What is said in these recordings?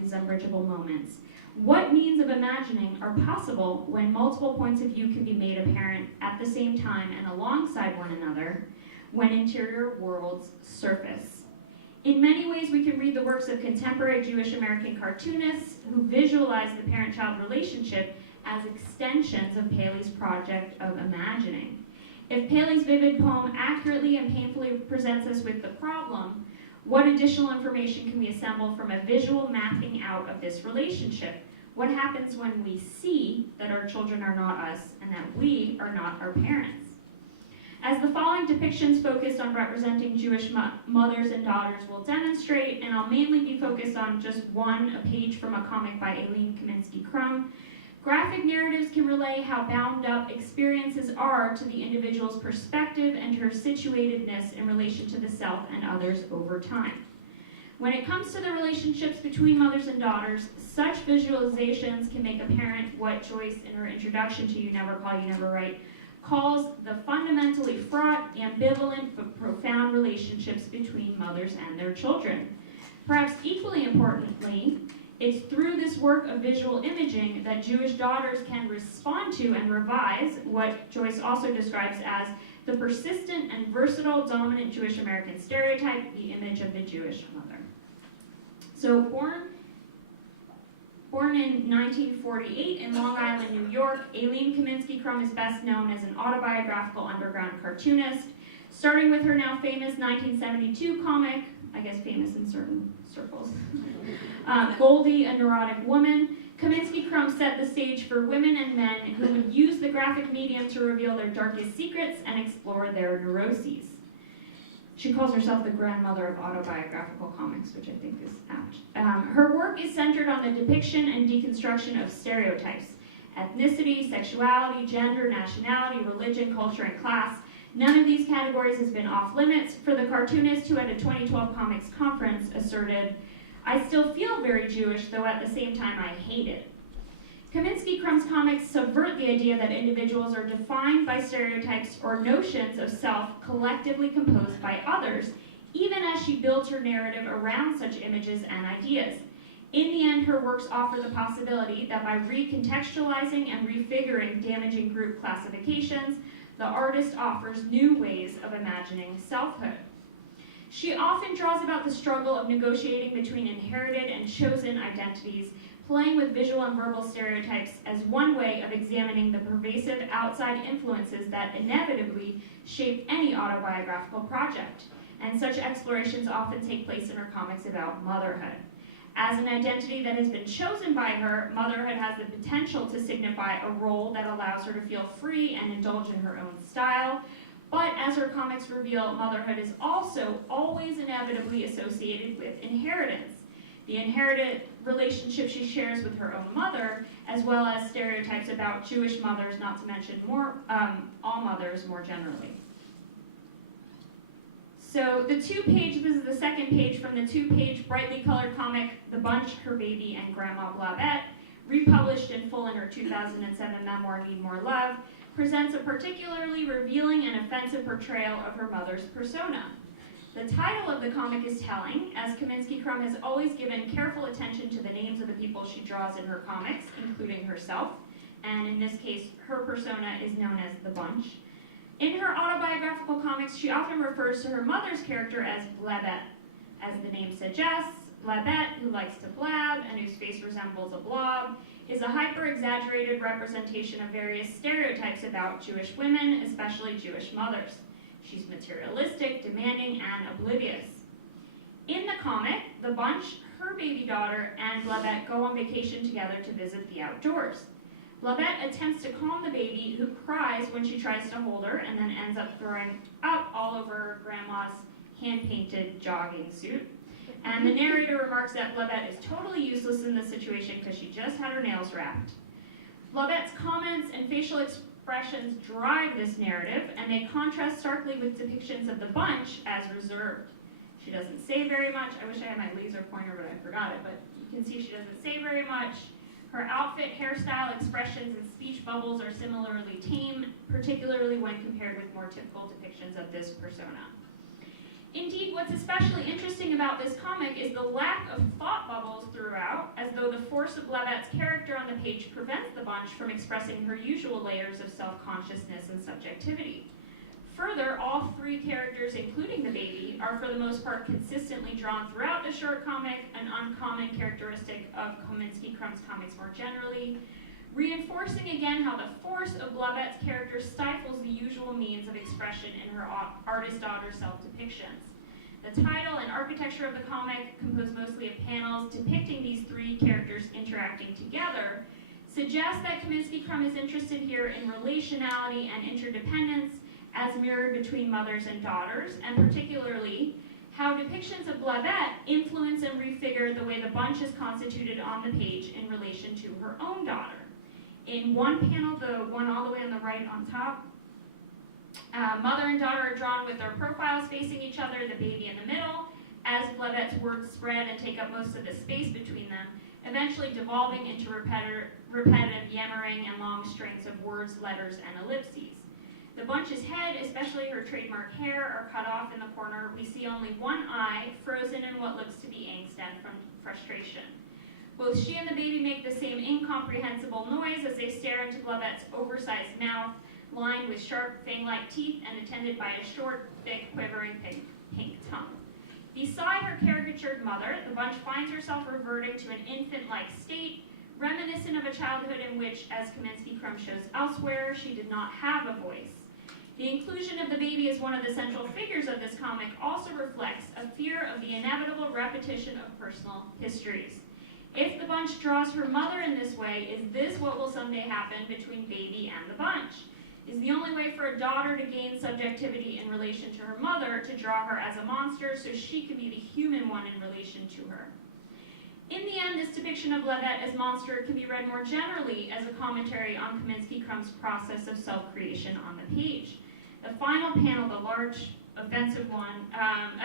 these unbridgeable moments. What means of imagining are possible when multiple points of view can be made apparent at the same time and alongside one another when interior worlds surface? In many ways, we can read the works of contemporary Jewish American cartoonists who visualize the parent-child relationship as extensions of Paley's project of imagining. If Paley's vivid poem accurately and painfully presents us with the problem, what additional information can we assemble from a visual mapping out of this relationship? What happens when we see that our children are not us and that we are not our parents? As the following depictions focused on representing Jewish mothers and daughters will demonstrate, and I'll mainly be focused on just a page from a comic by Aileen Kaminsky-Crumb, graphic narratives can relay how bound up experiences are to the individual's perspective and her situatedness in relation to the self and others over time. When it comes to the relationships between mothers and daughters, such visualizations can make apparent what Joyce, in her introduction to You Never Call, You Never Write, calls the fundamentally fraught, ambivalent, but profound relationships between mothers and their children. Perhaps equally importantly, it's through this work of visual imaging that Jewish daughters can respond to and revise what Joyce also describes as the persistent and versatile dominant Jewish American stereotype, the image of the Jewish mother. So born in 1948 in Long Island, New York, Aileen Kaminsky-Crumb is best known as an autobiographical underground cartoonist, starting with her now famous 1972 comic, I guess famous in certain circles, Goldie, a Neurotic Woman. Kaminsky-Crumb set the stage for women and men who would use the graphic medium to reveal their darkest secrets and explore their neuroses. She calls herself the grandmother of autobiographical comics, which I think is apt. Her work is centered on the depiction and deconstruction of stereotypes: ethnicity, sexuality, gender, nationality, religion, culture, and class. None of these categories has been off limits for the cartoonist who at a 2012 comics conference asserted, "I still feel very Jewish, though at the same time I hate it." Kaminsky-Crumb's comics subvert the idea that individuals are defined by stereotypes or notions of self collectively composed by others, even as she builds her narrative around such images and ideas. In the end, her works offer the possibility that by recontextualizing and refiguring damaging group classifications, the artist offers new ways of imagining selfhood. She often draws about the struggle of negotiating between inherited and chosen identities, playing with visual and verbal stereotypes as one way of examining the pervasive outside influences that inevitably shape any autobiographical project. And such explorations often take place in her comics about motherhood. As an identity that has been chosen by her, motherhood has the potential to signify a role that allows her to feel free and indulge in her own style. But as her comics reveal, motherhood is also always inevitably associated with inheritance. The inherited relationship she shares with her own mother, as well as stereotypes about Jewish mothers, not to mention all mothers more generally. So this is the second page from the two-page brightly colored comic, The Bunch, Her Baby, and Grandma Blabette, republished in full in her 2007 memoir, Need More Love, presents a particularly revealing and offensive portrayal of her mother's persona. The title of the comic is telling, as Kaminsky-Crumb has always given careful attention to the names of the people she draws in her comics, including herself, and in this case, her persona is known as The Bunch. In her autobiographical comics, she often refers to her mother's character as Blabette. As the name suggests, Blabette, who likes to blab and whose face resembles a blob, is a hyper-exaggerated representation of various stereotypes about Jewish women, especially Jewish mothers. She's materialistic, demanding, and oblivious. In the comic, The Bunch, her baby daughter, and Blabette go on vacation together to visit the outdoors. Blabette attempts to calm the baby, who cries when she tries to hold her and then ends up throwing up all over her grandma's hand-painted jogging suit. And the narrator remarks that Blabette is totally useless in this situation because she just had her nails wrapped. Blabette's comments and facial expressions drive this narrative, and they contrast starkly with depictions of the Bunch as reserved. She doesn't say very much. I wish I had my laser pointer, but I forgot it. But you can see she doesn't say very much. Her outfit, hairstyle, expressions, and speech bubbles are similarly tame, particularly when compared with more typical depictions of this persona. Indeed, what's especially interesting about this comic is the lack of thought bubbles throughout, as though the force of Blavats's character on the page prevents the bunch from expressing her usual layers of self-consciousness and subjectivity. Further, all three characters, including the baby, are for the most part consistently drawn throughout the short comic, an uncommon characteristic of Kaminsky-Crumb's comics more generally, reinforcing again how the force of Blavats's character stifles the usual means of expression in her artist-daughter self-depictions. The title and architecture of the comic, composed mostly of panels depicting these three characters interacting together, suggests that Kaminsky-Crumb is interested here in relationality and interdependence as mirrored between mothers and daughters, and particularly how depictions of Blavat influence and refigure the way the bunch is constituted on the page in relation to her own daughter. In one panel, the one all the way on the right on top, mother and daughter are drawn with their profiles facing each other, the baby in the middle, as Blavat's words spread and take up most of the space between them, eventually devolving into repetitive yammering and long strings of words, letters, and ellipses. The bunch's head, especially her trademark hair, are cut off in the corner. We see only one eye, frozen in what looks to be angst and frustration. Both she and the baby make the same incomprehensible noise as they stare into Blavat's oversized mouth, lined with sharp, fang-like teeth and attended by a short, thick, quivering pink tongue. Beside her caricatured mother, the bunch finds herself reverting to an infant-like state, reminiscent of a childhood in which, as Kaminsky-Crumb shows elsewhere, she did not have a voice. The inclusion of the baby as one of the central figures of this comic also reflects a fear of the inevitable repetition of personal histories. If the bunch draws her mother in this way, is this what will someday happen between baby and the bunch? Is the only way for a daughter to gain subjectivity in relation to her mother to draw her as a monster so she can be the human one in relation to her? In the end, this depiction of Blavat as monster can be read more generally as a commentary on Kaminsky-Crumb's process of self-creation on the page. The final panel, the large, offensive one,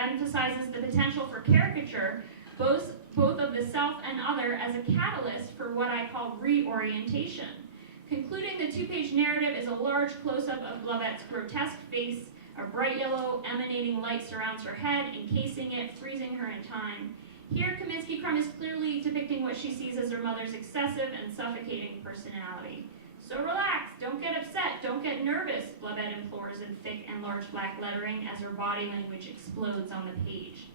emphasizes the potential for caricature, both of the self and other, as a catalyst for what I call reorientation. Concluding the two-page narrative is a large close-up of Blavat's grotesque face. A bright yellow emanating light surrounds her head, encasing it, freezing her in time. Here, Kaminsky-Crumb is clearly depicting what she sees as her mother's excessive and suffocating personality. So relax, don't get upset, don't get nervous, Blavat implores in thick and large black lettering as her body language explodes on the page.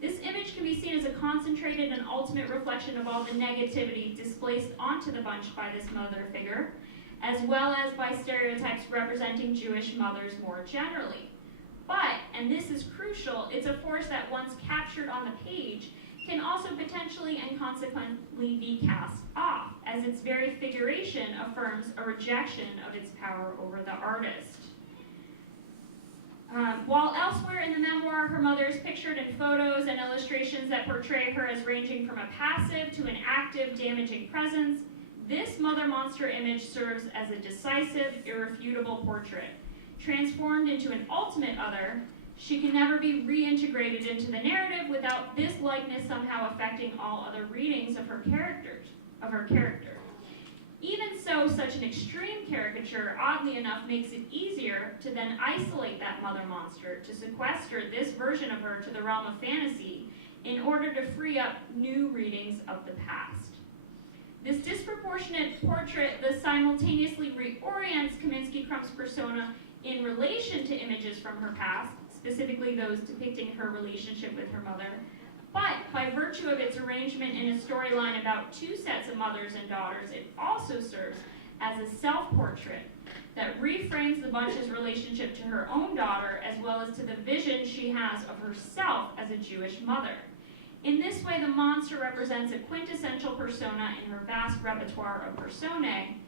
This image can be seen as a concentrated and ultimate reflection of all the negativity displaced onto the bunch by this mother figure, as well as by stereotypes representing Jewish mothers more generally. But, and this is crucial, it's a force that once captured on the page can also potentially and consequently be cast off, as its very figuration affirms a rejection of its power over the artist. While elsewhere in the memoir, her mother is pictured in photos and illustrations that portray her as ranging from a passive to an active, damaging presence, this mother monster image serves as a decisive, irrefutable portrait. Transformed into an ultimate other, she can never be reintegrated into the narrative without this likeness somehow affecting all other readings of her character. Even so, such an extreme caricature, oddly enough, makes it easier to then isolate that mother monster, to sequester this version of her to the realm of fantasy in order to free up new readings of the past. This disproportionate portrait thus simultaneously reorients Kaminsky-Crumb's persona in relation to images from her past, specifically those depicting her relationship with her mother, but by virtue of its arrangement in a storyline about two sets of mothers and daughters, it also serves as a self-portrait that reframes the bunch's relationship to her own daughter as well as to the vision she has of herself as a Jewish mother. In this way, the monster represents a quintessential persona in her vast repertoire of personae.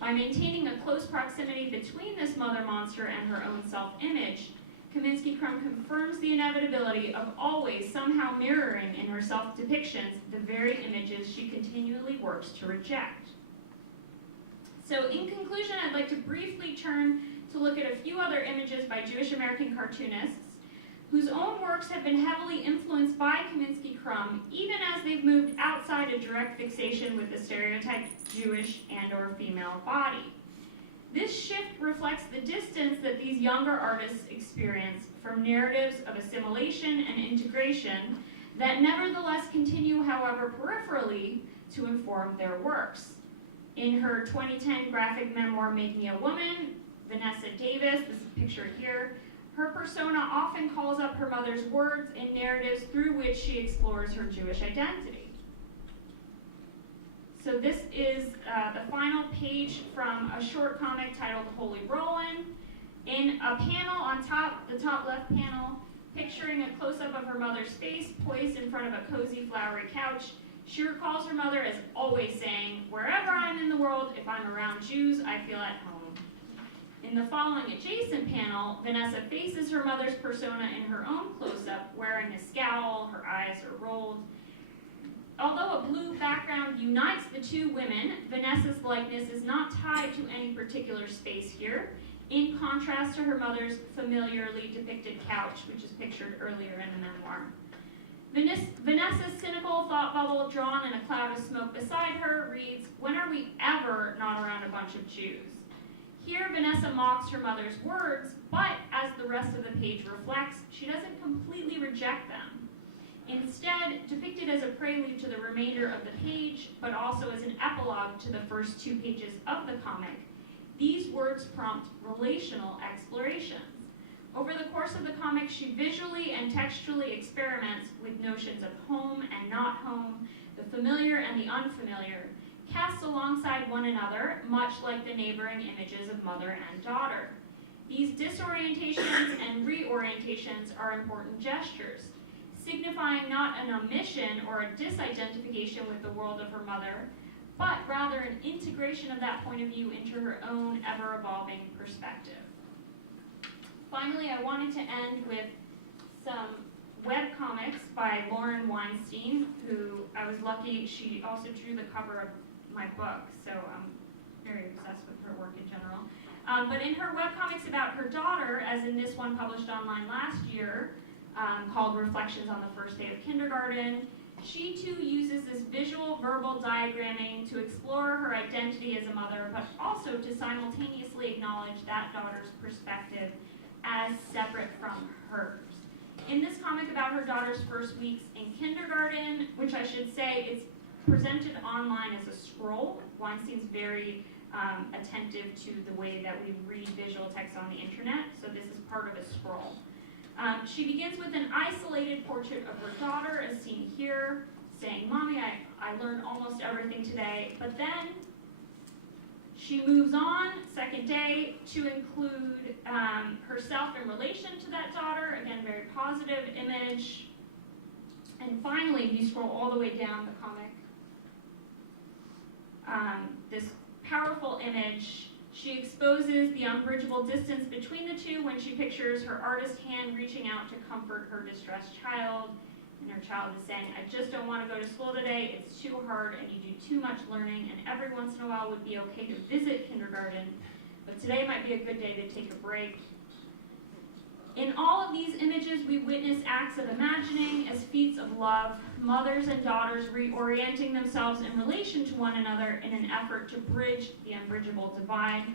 By maintaining a close proximity between this mother monster and her own self-image, Kaminsky-Crumb confirms the inevitability of always somehow mirroring in her self-depictions the very images she continually works to reject. So in conclusion, I'd like to briefly turn to look at a few other images by Jewish American cartoonists whose own works have been heavily influenced by Kaminsky-Crumb, even as they've moved outside a direct fixation with the stereotyped Jewish and/or female body. This shift reflects the distance that these younger artists experience from narratives of assimilation and integration that nevertheless continue, however, peripherally to inform their works. In her 2010 graphic memoir, Making a Woman, Vanessa Davis, this is pictured here, her persona often calls up her mother's words in narratives through which she explores her Jewish identity. So this is the final page from a short comic titled Holy Rollin'. In a panel on top, the top left panel, picturing a close-up of her mother's face poised in front of a cozy, flowery couch, she recalls her mother as always saying, "Wherever I'm in the world, if I'm around Jews, I feel at home." In the following adjacent panel, Vanessa faces her mother's persona in her own close-up, wearing a scowl, her eyes are rolled. Although a blue background unites the two women, Vanessa's likeness is not tied to any particular space here, in contrast to her mother's familiarly depicted couch, which is pictured earlier in the memoir. Vanessa's cynical thought bubble, drawn in a cloud of smoke beside her, reads, "When are we ever not around a bunch of Jews?" Here, Vanessa mocks her mother's words, but as the rest of the page reflects, she doesn't completely reject them. Instead, depicted as a prelude to the remainder of the page, but also as an epilogue to the first 2 pages of the comic, these words prompt relational explorations. Over the course of the comic, she visually and textually experiments with notions of home and not home, the familiar and the unfamiliar, cast alongside one another, much like the neighboring images of mother and daughter. These disorientations and reorientations are important gestures, signifying not an omission or a disidentification with the world of her mother, but rather an integration of that point of view into her own ever-evolving perspective. Finally, I wanted to end with some webcomics by Lauren Weinstein, who I was lucky, she also drew the cover of my book, so I'm very obsessed with her work in general. But in her webcomics about her daughter, as in this one published online last year, called Reflections on the First Day of Kindergarten, she too uses this visual verbal diagramming to explore her identity as a mother, but also to simultaneously acknowledge that daughter's perspective as separate from hers. In this comic about her daughter's first weeks in kindergarten, which I should say it's presented online as a scroll. Weinstein's very attentive to the way that we read visual text on the internet, so this is part of a scroll. She begins with an isolated portrait of her daughter, as seen here, saying, "Mommy, I learned almost everything today," but then she moves on, second day, to include herself in relation to that daughter, again, very positive image. And finally, you scroll all the way down the comic, this powerful image, she exposes the unbridgeable distance between the two when she pictures her artist hand reaching out to comfort her distressed child. And her child is saying, "I just don't want to go to school today, it's too hard and you do too much learning, and every once in a while would be okay to visit kindergarten, but today might be a good day to take a break." In all of these images, we witness acts of imagining as feats of love, mothers and daughters reorienting themselves in relation to one another in an effort to bridge the unbridgeable divide.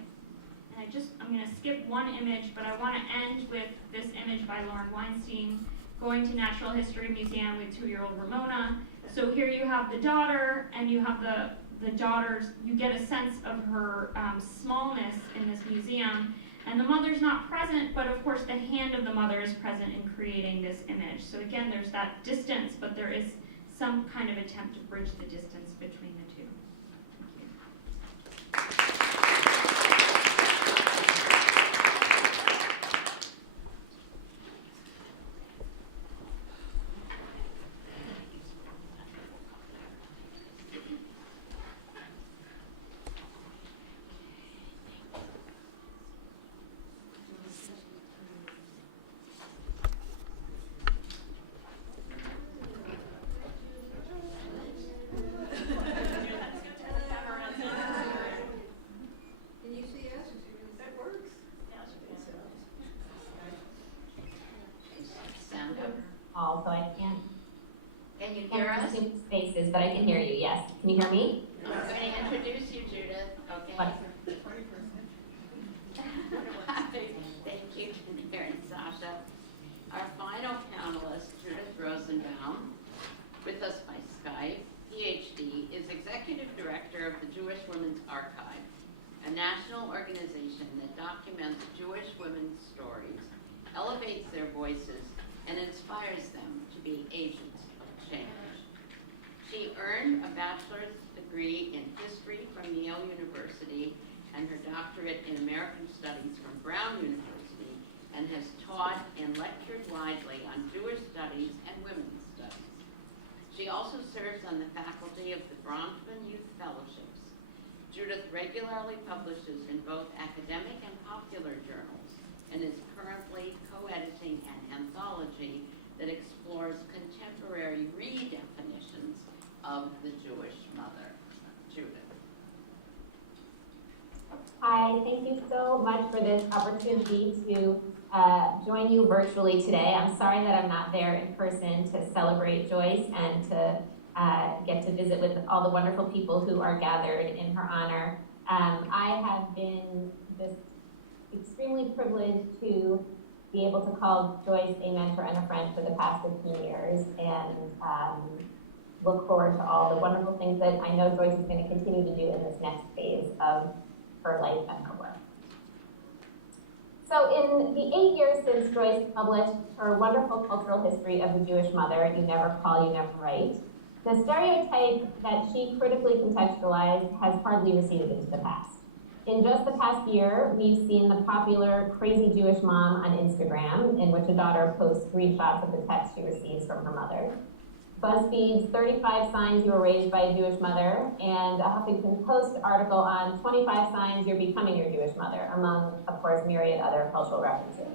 And I'm going to skip one image, but I want to end with this image by Lauren Weinstein, going to Natural History Museum with 2-year-old Ramona. So here you have the daughter, and you have the daughter's, you get a sense of her smallness in this museum. And the mother's not present, but of course the hand of the mother is present in creating this image. So again, there's that distance, but there is some kind of attempt to bridge the distance between the two. Thank you. So I can't. Can you hear us? Spaces, but I can hear you. Yes. Can you hear me? I'm going to introduce you, Judith. Okay. What? Our final panelist, Judith Rosenbaum, with us by Skype, PhD, is Executive Director of the Jewish Women's Archive, a national organization that documents Jewish women's stories, elevates their voices, and inspires them to be agents of change. She earned a bachelor's degree in history from Yale University and her doctorate in American Studies from Brown University, and has taught and lectured widely on Jewish studies and women's studies. She also serves on the faculty of the Bronfman Youth Fellowships. Judith regularly publishes in both academic and popular journals and is currently co-editing an anthology that explores contemporary redefinitions of the Jewish mother. Judith. Hi, thank you so much for this opportunity to join you virtually today. I'm sorry that I'm not there in person to celebrate Joyce and to get to visit with all the wonderful people who are gathered in her honor. I have been just extremely privileged to be able to call Joyce a mentor and a friend for the past 15 years, and look forward to all the wonderful things that I know Joyce is going to continue to do in this next phase of her life and her work. So in the 8 years since Joyce published her wonderful cultural history of the Jewish mother, You Never Call, You Never Write, the stereotype that she critically contextualized has hardly receded into the past. In just the past year, we've seen the popular Crazy Jewish Mom on Instagram, in which a daughter posts screenshots of the text she receives from her mother, BuzzFeed's 35 Signs You Were Raised by a Jewish Mother, and a Huffington Post article on 25 signs you're becoming your Jewish mother, among, of course, myriad other cultural references.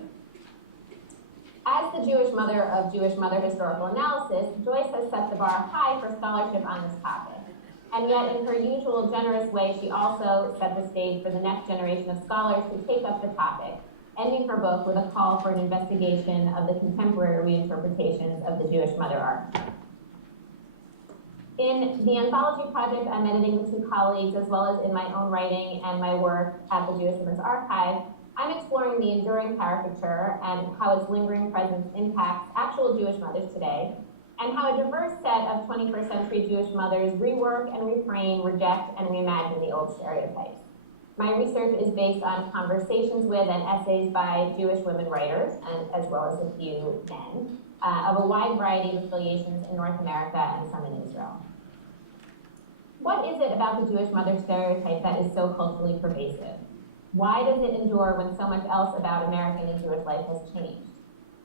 As the Jewish mother of Jewish Mother Historical Analysis, Joyce has set the bar high for scholarship on this topic. And yet, in her usual generous way, she also set the stage for the next generation of scholars to take up the topic, ending her book with a call for an investigation of the contemporary reinterpretations of the Jewish mother archetype. In the anthology project I'm editing with two colleagues, as well as in my own writing and my work at the Jewish Women's Archive, I'm exploring the enduring caricature and how its lingering presence impacts actual Jewish mothers today, and how a diverse set of 21st century Jewish mothers rework and reframe, reject, and reimagine the old stereotypes. My research is based on conversations with and essays by Jewish women writers, and as well as a few men, of a wide variety of affiliations in North America and some in Israel. What is it about the Jewish mother stereotype that is so culturally pervasive? Why does it endure when so much else about American and Jewish life has changed?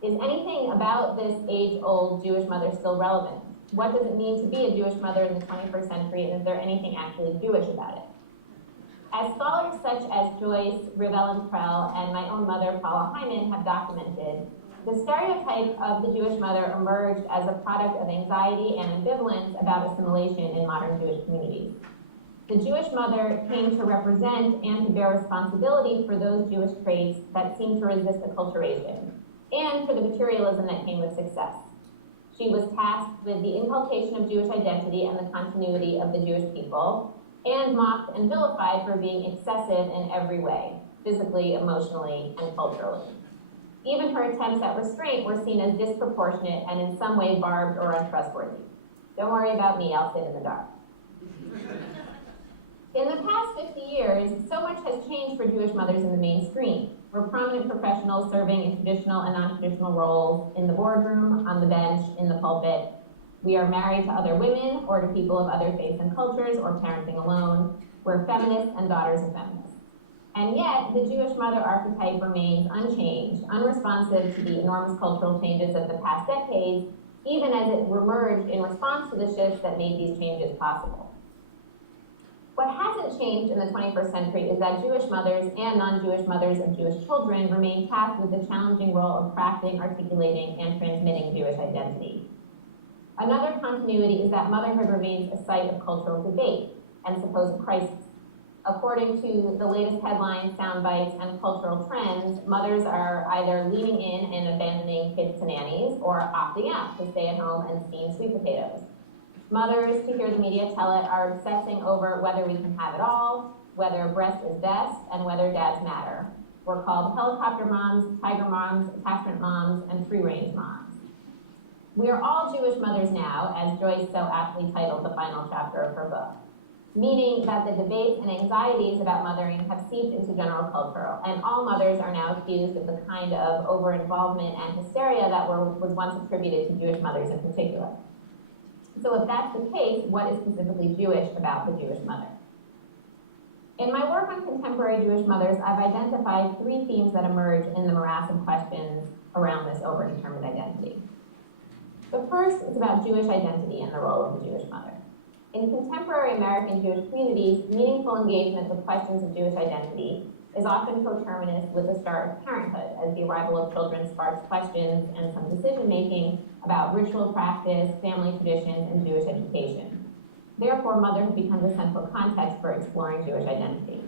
Is anything about this age-old Jewish mother still relevant? What does it mean to be a Jewish mother in the 21st century, and is there anything actually Jewish about it? As scholars such as Joyce, Riv Ellen Prell, and my own mother, Paula Hyman, have documented, the stereotype of the Jewish mother emerged as a product of anxiety and ambivalence about assimilation in modern Jewish communities. The Jewish mother came to represent and to bear responsibility for those Jewish traits that seemed to resist acculturation, and for the materialism that came with success. She was tasked with the inculcation of Jewish identity and the continuity of the Jewish people, and mocked and vilified for being excessive in every way, physically, emotionally, and culturally. Even her attempts at restraint were seen as disproportionate and in some way barbed or untrustworthy. Don't worry about me, I'll sit in the dark. In the past 50 years, so much has changed for Jewish mothers in the mainstream. We're prominent professionals serving in traditional and non-traditional roles in the boardroom, on the bench, in the pulpit. We are married to other women or to people of other faiths and cultures, or parenting alone. We're feminists and daughters of feminists. And yet, the Jewish mother archetype remains unchanged, unresponsive to the enormous cultural changes of the past decades, even as it emerged in response to the shifts that made these changes possible. What hasn't changed in the 21st century is that Jewish mothers and non-Jewish mothers of Jewish children remain tasked with the challenging role of crafting, articulating, and transmitting Jewish identity. Another continuity is that motherhood remains a site of cultural debate and supposed crisis. According to the latest headlines, sound bites, and cultural trends, mothers are either leaning in and abandoning kids to nannies or opting out to stay at home and steam sweet potatoes. Mothers, to hear the media tell it, are obsessing over whether we can have it all, whether breast is best, and whether dads matter. We're called helicopter moms, tiger moms, attachment moms, and free-range moms. We are all Jewish mothers now, as Joyce so aptly titled the final chapter of her book, meaning that the debates and anxieties about mothering have seeped into general culture, and all mothers are now accused of the kind of over-involvement and hysteria that was once attributed to Jewish mothers in particular. So if that's the case, what is specifically Jewish about the Jewish mother? In my work on contemporary Jewish mothers, I've identified three themes that emerge in the morass of questions around this overdetermined identity. The first is about Jewish identity and the role of the Jewish mother. In contemporary American Jewish communities, meaningful engagement with questions of Jewish identity is often coterminous with the start of parenthood, as the arrival of children sparks questions and some decision-making about ritual practice, family traditions, and Jewish education. Therefore, motherhood becomes a central context for exploring Jewish identity.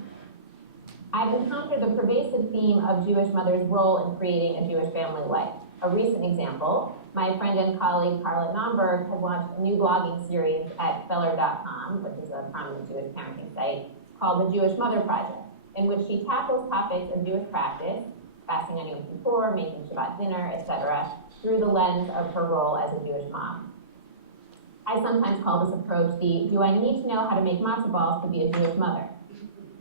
I've encountered the pervasive theme of Jewish mothers' role in creating a Jewish family life. A recent example, my friend and colleague Carla Nomberg has launched a new blogging series at Feller.com, which is a prominent Jewish parenting site, called the Jewish Mother Project, in which she tackles topics of Jewish practice, fasting on Yom Kippur, making Shabbat dinner, etc., through the lens of her role as a Jewish mom. I sometimes call this approach the "do I need to know how to make matzo balls to be a Jewish mother?"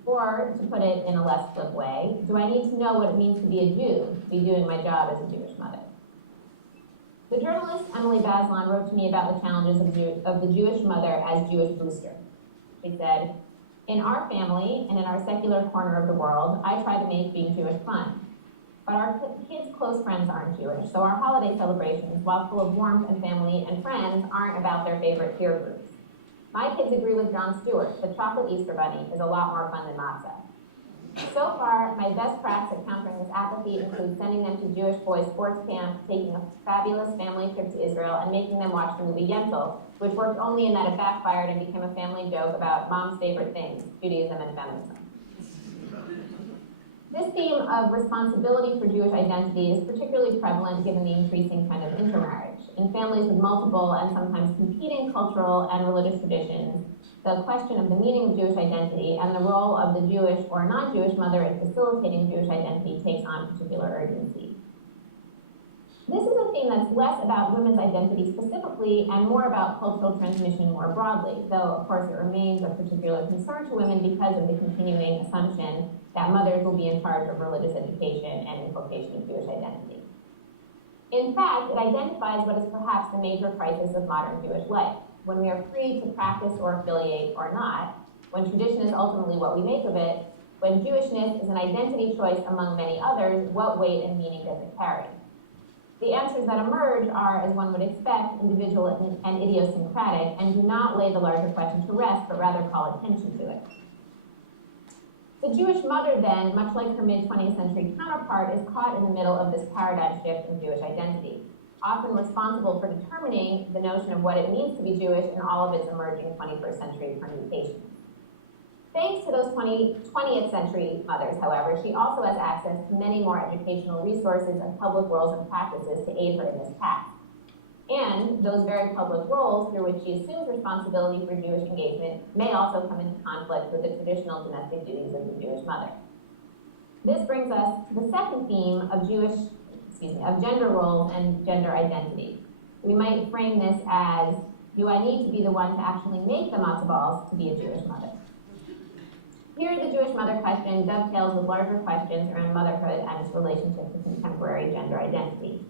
Or, to put it in a less flip way, do I need to know what it means to be a Jew, to be doing my job as a Jewish mother? The journalist Emily Bazelon wrote to me about the challenges of the Jewish mother as Jewish booster. She said, "In our family and in our secular corner of the world, I try to make being Jewish fun. But our kids' close friends aren't Jewish, so our holiday celebrations, while full of warmth and family and friends, aren't about their favorite peer groups. My kids agree with Jon Stewart. The chocolate Easter bunny is a lot more fun than matzah." So far, my best practice at countering this apathy includes sending them to Jewish boys' sports camp, taking a fabulous family trip to Israel, and making them watch the movie Yentl, which worked only in that it backfired and became a family joke about mom's favorite things, Judaism and feminism. This theme of responsibility for Jewish identity is particularly prevalent given the increasing trend of intermarriage. In families with multiple and sometimes competing cultural and religious traditions, the question of the meaning of Jewish identity and the role of the Jewish or non-Jewish mother in facilitating Jewish identity takes on particular urgency. This is a theme that's less about women's identity specifically and more about cultural transmission more broadly, though of course it remains of particular concern to women because of the continuing assumption that mothers will be in charge of religious education and inculcation of Jewish identity. In fact, it identifies what is perhaps the major crisis of modern Jewish life, when we are free to practice or affiliate or not, when tradition is ultimately what we make of it, when Jewishness is an identity choice among many others, what weight and meaning does it carry? The answers that emerge are, as one would expect, individual and idiosyncratic, and do not lay the larger question to rest, but rather call attention to it. The Jewish mother, then, much like her mid-20th century counterpart, is caught in the middle of this paradigm shift in Jewish identity, often responsible for determining the notion of what it means to be Jewish in all of its emerging 21st century permutations. Thanks to those 20th century mothers, however, she also has access to many more educational resources and public roles and practices to aid her in this task. And those very public roles through which she assumes responsibility for Jewish engagement may also come into conflict with the traditional domestic duties of the Jewish mother. This brings us to the second theme of gender roles and gender identity. We might frame this as, do I need to be the one to actually make the matzo balls to be a Jewish mother? Here, the Jewish mother question dovetails with larger questions around motherhood and its relationship to contemporary gender identity.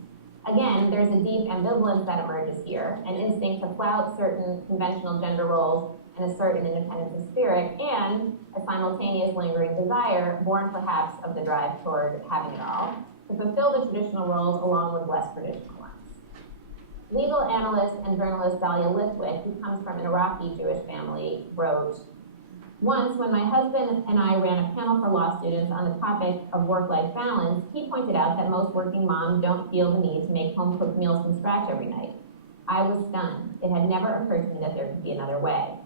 Again, there's a deep ambivalence that emerges here, an instinct to flout certain conventional gender roles and assert an independence of spirit, and a simultaneous lingering desire, born perhaps of the drive toward having it all, to fulfill the traditional roles along with less traditional ones. Legal analyst and journalist Dahlia Lithwick, who comes from an Iraqi Jewish family, wrote, "Once, when my husband and I ran a panel for law students on the topic of work-life balance, he pointed out that most working moms don't feel the need to make home-cooked meals from scratch every night. I was stunned. It had never occurred to me that there could be another way.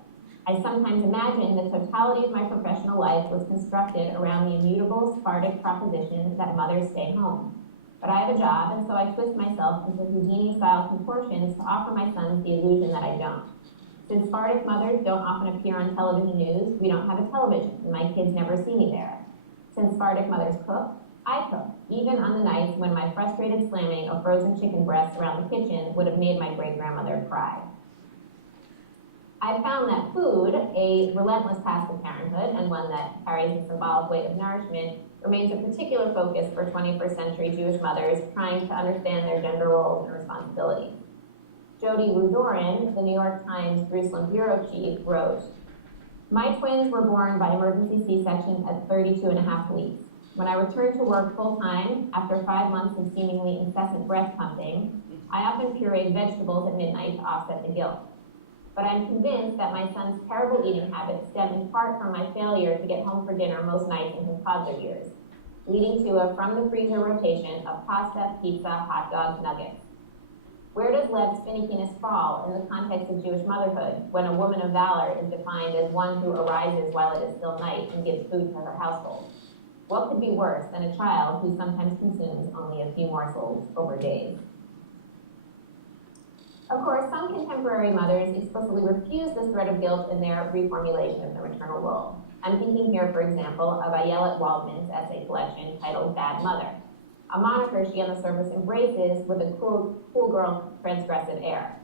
I sometimes imagine the totality of my professional life was constructed around the immutable Spartic proposition that mothers stay home. But I have a job, and so I twist myself into Houdini-style contortions to offer my sons the illusion that I don't. Since Spartic mothers don't often appear on television news, we don't have a television, and my kids never see me there. Since Spartic mothers cook, I cook, even on the nights when my frustrated slamming of frozen chicken breasts around the kitchen would have made my great-grandmother cry. I found that food, a relentless task of parenthood and one that carries a symbolic weight of nourishment, remains a particular focus for 21st century Jewish mothers trying to understand their gender roles and responsibilities. Jody Rudorin, the New York Times Jerusalem bureau chief, wrote, "My twins were born by emergency C-section at 32 and a half weeks. When I returned to work full-time, after 5 months of seemingly incessant breast pumping, I often pureed vegetables at midnight to offset the guilt. But I'm convinced that my son's terrible eating habits stem in part from my failure to get home for dinner most nights in his toddler years, leading to a from-the-freezer rotation of pasta, pizza, hot dogs, nuggets. Where does Lev's finickiness fall in the context of Jewish motherhood when a woman of valor is defined as one who arises while it is still night and gives food to her household? What could be worse than a child who sometimes consumes only a few morsels over days?" Of course, some contemporary mothers explicitly refuse this threat of guilt in their reformulation of the maternal role. I'm thinking here, for example, of Ayelet Waldman's essay collection titled Bad Mother, a moniker she on the surface embraces with a cool girl transgressive air.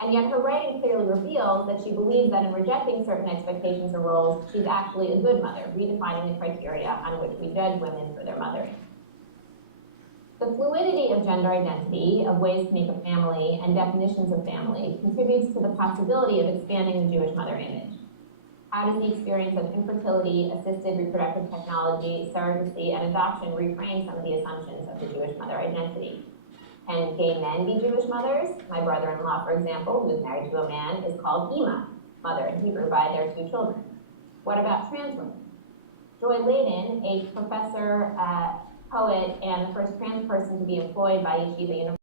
And yet her writing clearly reveals that she believes that in rejecting certain expectations or roles, she's actually a good mother, redefining the criteria on which we judge women for their mothering. The fluidity of gender identity, of ways to make a family, and definitions of family contributes to the possibility of expanding the Jewish mother image. How does the experience of infertility, assisted reproductive technology, surrogacy, and adoption reframe some of the assumptions of the Jewish mother identity? Can gay men be Jewish mothers? My brother-in-law, for example, who is married to a man, is called Ima, mother in Hebrew, by their 2 children. What about trans women? Joy Layden, a professor, poet, and the first trans person to be employed by Yeshiva University,